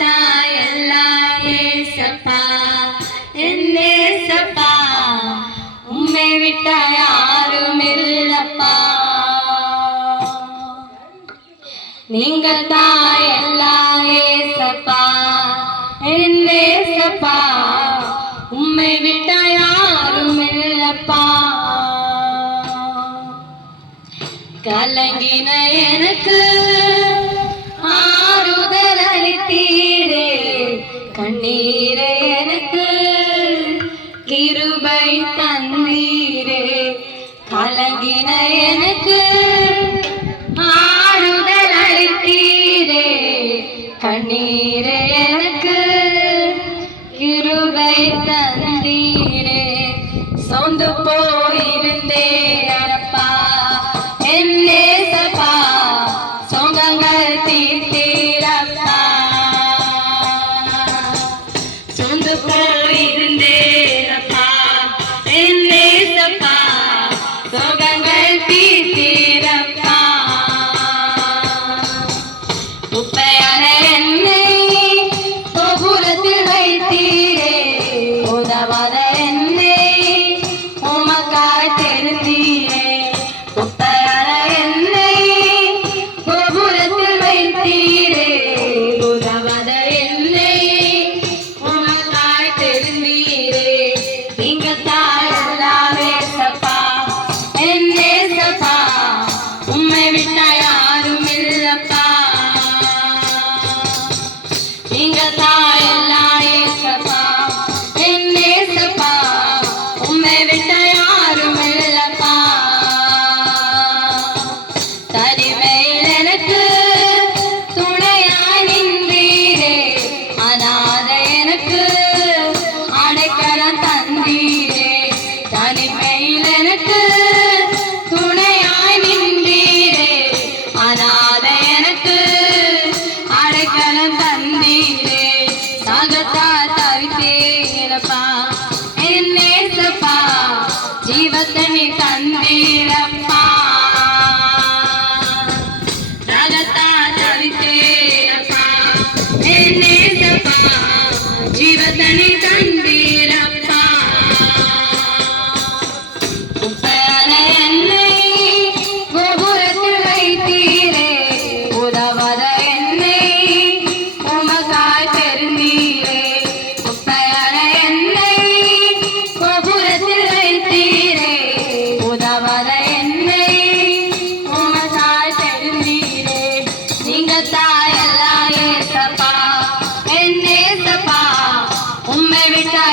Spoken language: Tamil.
தாயெல்லாம் ஏசப்பா என்னேசப்பா உம்மை விட்டா யாரும் இல்லப்பா நீங்க தாயெல்லாம் ஏசப்பா என்னேசப்பா உம்மை விட்டா யாரும் இல்லப்பா கலங்கின எனக்கு ஆறுதல் அளித்தீரே கண்ணீரே எனக்கு கிருபை தந்தீரே கலங்கின எனக்கு ஆறுதல் அளித்தீரே கண்ணீரே எனக்கு கிருபை தந்தீரே சொந்து போயிருந்தேனப்பா என்னேசப்பா சோகங்கள் தீர்த்தீரப்பா சொந்து போயிருந்தேனப்பா என்னேசப்பா சோகங்கள் தீர்த்தீரப்பா உப்பையான என்னை கோபுரத்தில் வைத்தீரே உதவாத என்னை உமக்காய் தெரிந்தீரே உப்பையான என்னை கோபுரத்தில் வைத்தீரே உதவாத என்னை உமக்காய் தெரிந்தீரே நீங்க தாயெல்லாம் ஏசப்பா என்னேசப்பா உம்மை விட்டா யாரும் இல்லப்பா நீங்க தாயெல்லாம் ஏசப்பா என்னேசப்பா உம்மை விட்டா யாரும் இல்லப்பா தனிமையில் எனக்கு துணையாய் நின்றீரே அநாத எனக்கு அடைக்கலம் தந்தீரே தனிமையில் எனக்கு துணையாய் நின்றீரே அநாத எனக்கு அடைக்கலம் தந்தீரே சாகத்தா தவித்தேனப்பா என்னேசப்பா ஜீவத்தை நீ தந்தீரப்பா சாகத்தா தவித்தேனப்பா என்னேசப்பா ஜீவத்தை நீ தந்தீரப்பா உப்பையான என்னை கோபுரத்தில் வைத்தீரே உதவாத என்னை உமக்காய் தெரிந்தீரே உப்பையான என்னை கோபுரத்தில் வைத்தீரே உதவாத என்னை உமக்காய் தெரிந்தீரே நீங்க தாயெல்லாம் ஏசப்பா என்னேசப்பா உம்மை விட்டா